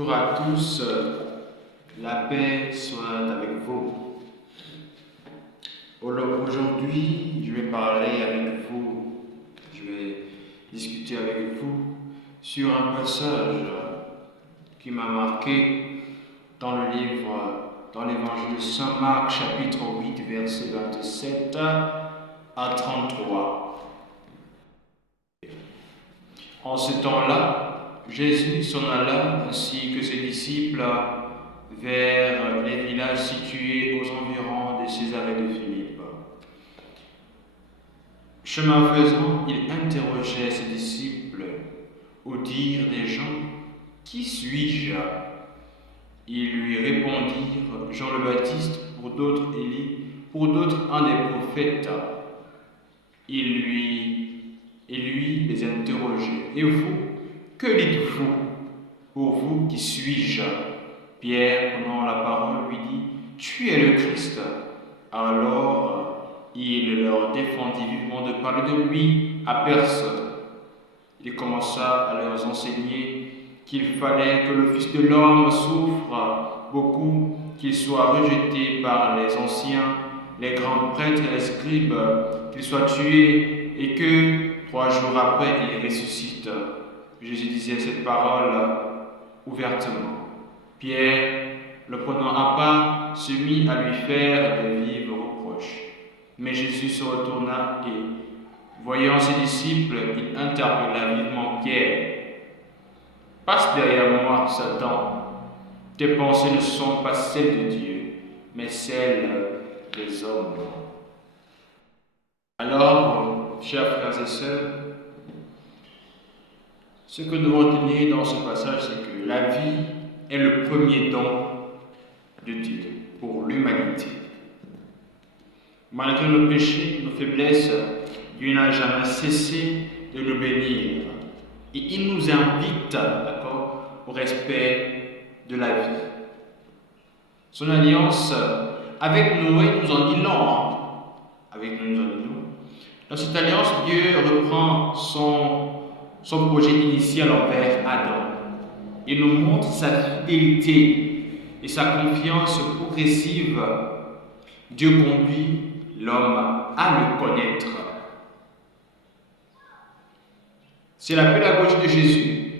Bonjour à tous, la paix soit avec vous. Aujourd'hui, je vais parler avec vous, je vais discuter avec vous sur un passage qui m'a marqué dans le livre, dans l'évangile de Saint Marc, chapitre 8, versets 27 à 33. En ce temps-là, Jésus s'en alla ainsi que ses disciples vers les villages situés aux environs de Césarée de Philippe. Chemin faisant, il interrogeait ses disciples au dire des gens: Qui suis-je? Ils lui répondirent: Jean le Baptiste, pour d'autres Élie, pour d'autres un des prophètes. Lui les interrogeait: Et vous, que dites-vous? Pour vous, qui suis-je? Pierre, prenant la parole, lui dit: Tu es le Christ. Alors il leur défendit vivement de parler de lui à personne. Il commença à leur enseigner qu'il fallait que le Fils de l'homme souffre beaucoup, qu'il soit rejeté par les anciens, les grands prêtres et les scribes, qu'il soit tué et que 3 jours après il ressuscite. Jésus disait cette parole ouvertement. Pierre, le prenant à part, se mit à lui faire de vives reproches. Mais Jésus se retourna et, voyant ses disciples, il interpella vivement Pierre: Passe derrière moi, Satan. Tes pensées ne sont pas celles de Dieu, mais celles des hommes. Alors, chers frères et sœurs, ce que nous devons retenir dans ce passage, c'est que la vie est le premier don de Dieu pour l'humanité. Malgré nos péchés, nos faiblesses, Dieu n'a jamais cessé de nous bénir. Et il nous invite, au respect de la vie. Son alliance avec Noé nous en dit long. Dans cette alliance, Dieu reprend son projet initial envers Adam. Il nous montre sa fidélité et sa confiance progressive. Dieu conduit l'homme à le connaître. C'est la pédagogie de Jésus.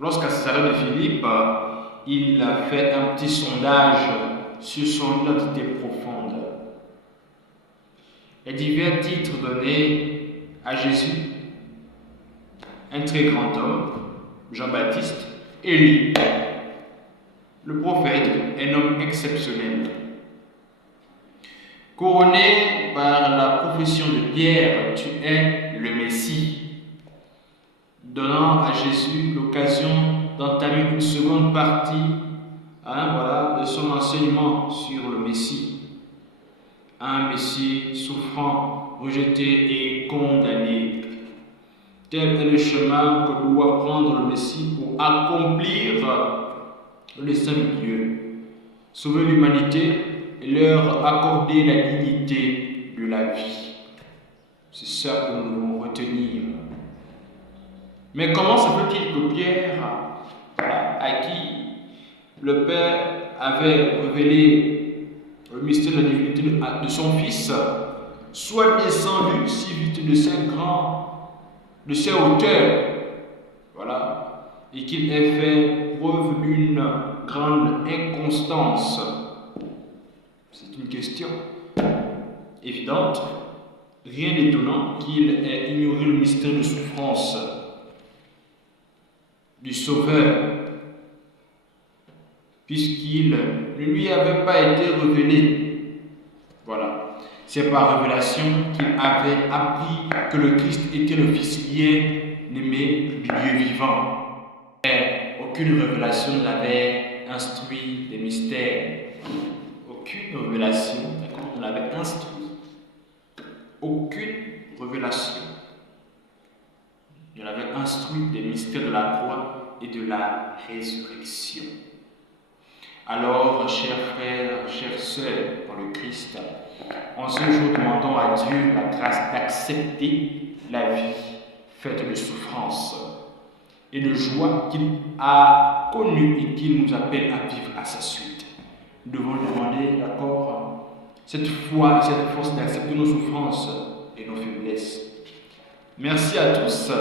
Lorsqu'à Césarée de Philippe, il a fait un petit sondage sur son identité profonde. Les divers titres donnés à Jésus: un très grand homme, Jean-Baptiste, Élie, le prophète, un homme exceptionnel. Couronné par la profession de Pierre: Tu es le Messie, donnant à Jésus l'occasion d'entamer une seconde partie de son enseignement sur le Messie. Un Messie souffrant, rejeté et condamné. Tel est le chemin que doit prendre le Messie pour accomplir le dessein de Dieu, sauver l'humanité et leur accorder la dignité de la vie. C'est ça que nous devons retenir. Mais comment se peut-il que Pierre, à qui le Père avait révélé le mystère de la divinité de son Fils, soit descendu si vite de ses hauteurs, et qu'il ait fait preuve d'une grande inconstance? C'est une question évidente. Rien d'étonnant qu'il ait ignoré le mystère de souffrance du Sauveur, puisqu'il ne lui avait pas été révélé. C'est par révélation qu'il avait appris que le Christ était le Fils bien-aimé du Dieu vivant. Mais aucune révélation ne l'avait instruit des mystères. Aucune révélation ne l'avait instruit. Aucune révélation ne l'avait instruit des mystères de la croix et de la résurrection. Alors, chers frères, chères sœurs dans le Christ, en ce jour, demandons à Dieu la grâce d'accepter la vie faite de souffrance, et de joie qu'il a connu et qu'il nous appelle à vivre à sa suite. Nous devons lui demander, d'accord, cette foi et cette force d'accepter nos souffrances et nos faiblesses. Merci à tous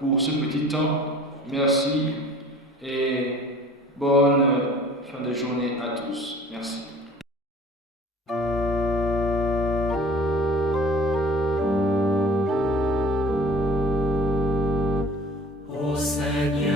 pour ce petit temps. Merci et bonne fin de journée à tous. Merci. Ô Seigneur,